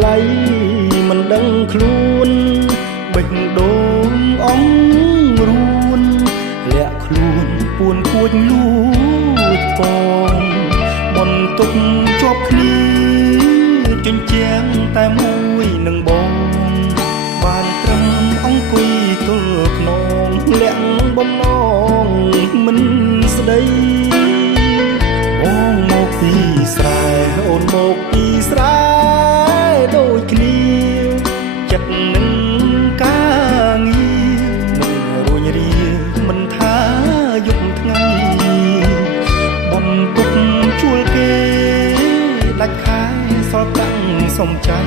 ថ្លៃមិនដឹងខ្លួនបេះដូងអងរួនលាក់ខ្លួនពួនគួចលួចផងបន្ទុកជាប់គ្នាជញ្ជាំងតែមួយនឹងបងបានត្រឹមអង្គុយទល់ខ្នងលាក់បំណងមិនស្ដីបងមកពីស្រែអូនមកពីស្រែដូចគ្នាចិត្តនឹងការងារមិនរួញរាមិនថាយប់ថ្ងៃបន្ទុកជួលគេដាច់ខែសល់ប្រាំងសំចៃ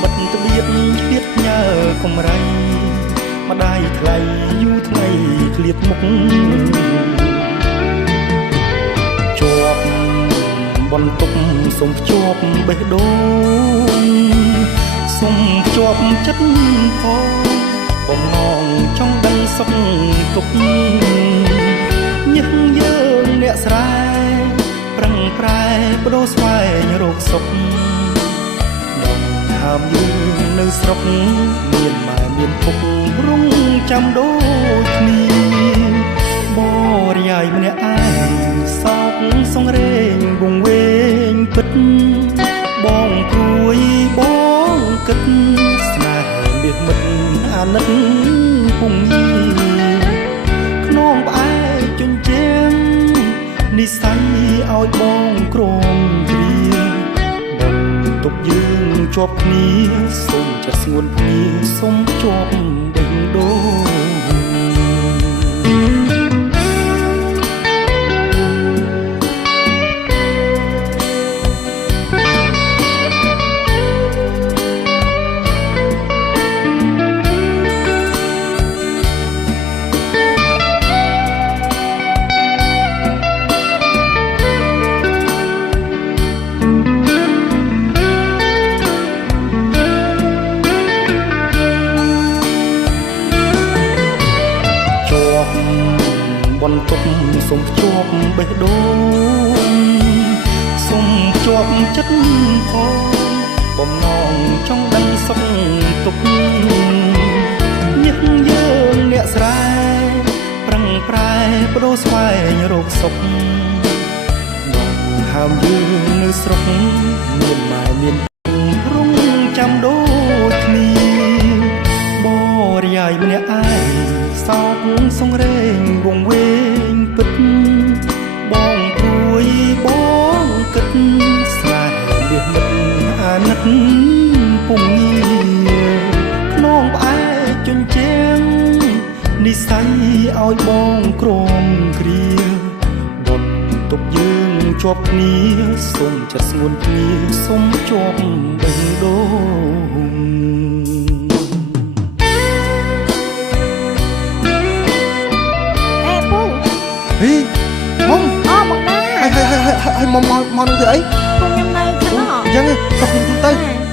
បិទត្បៀតឈៀតញើកំរៃម្ដាយថ្លៃយូរថ្ងៃឃ្លាតមុខជាប់បន្ទុកសុំភ្ជាប់បេះដូងសុំភ្ជាប់ចិត្តផងបំណងចង់ដឹងសុខទុក្ខញឹកយើងអ្នកស្រែប្រឹងប្រែបដូរស្វែងរកសុខដងហើមយើងនៅស្រុកមានម៉ែមានពុករងចាំដូចគ្នាបរិយាយម្នាក់ឯងសោកសង្រេងវង្វេងពិតបងព្រួយបងគិតស្នេហ៍មាសមិត្តអាណិតពុំញីខ្នងផ្អែកជញ្ជាំងនិស័យឲ្យបងក្រមគ្រាបន្ទុកយើងជាប់គ្នាសូមចិត្តស្ងួនភ្ងាសូមជាប់បេះដូងបន្ទុកសុំភ្ជាប់បេះដូងសុំភ្ជាប់ចិត្តផងបំណងចង់ដឹងសុខទុក្ខញឹកយើងអ្នកស្រែប្រឹងប្រែបដូរស្វែងរកសុខដងហើមយើងនៅស្រុកមានម៉ែមានរងចាំដូចគ្នាបរិយាយម្នាក់ឯងសោកសង្រេងវង្វេងពិតបងព្រួយបងគិតស្នេហ៍មាសមិត្តអាណិតពុំងាខ្នងផ្អែកជញ្ជាំងនិស័យឲ្យបងក្រមគ្រាបន្ទុកយើងជាប់គ្នាសូមចិត្តស្ងួនភ្ងាសូមជាប់បេះដូងមុំអូបងណាហើយមុំមកនឹងធ្វើអីខ្ញុំនៅខាងនោះអញ្ចឹងទៅ